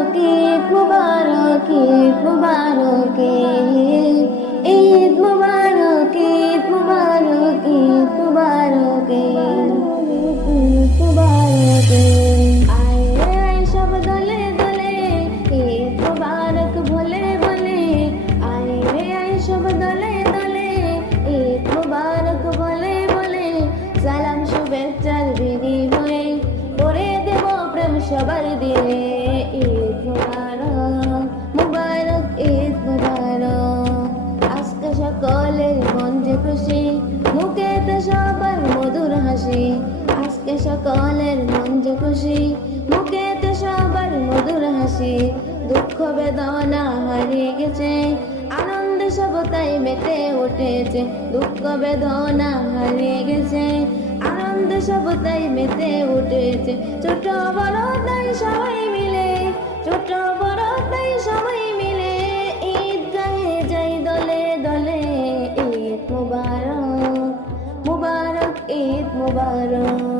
মুবারক, ঈদ মুবারক, ঈদ মুবারক, ঈদ মুবারক, ঈদ মুবারক, ঈদ মুবারক, ঈদ মুবারক। আয় রে আয় সব দলে দলে, ঈদ মুবারক বলে বলে। আয় রে আয় সব দলে দলে, ঈদ মুবারক বলে বলে। সালাম শুভেচ্ছার বিনিময়ে করে দেব প্রেম সবার দিলে। ঈদ মুবারক, মুবারক ঈদ মুবারক। আজকে সকলের মন যে খুশি, মুখেতে সবার মধুর হাসি। আজকে সকলের মন যে খুশি, মুখেতে সবার মধুর হাসি। দুঃখ বেদনা হারিয়ে গেছে, আনন্দে সব তাই মেতে উঠেছে। দুঃখ বেদনা হারিয়ে গেছে, আনন্দে সব তাই মেতে উঠেছে। ছোট বড় তাই সবাই মিলে, ছোট বড় তাই সবাই মিলে। ঈদ গায়ে যাই দলে দলে। ঈদ মুবারক, মুবারক ঈদ মুবারক।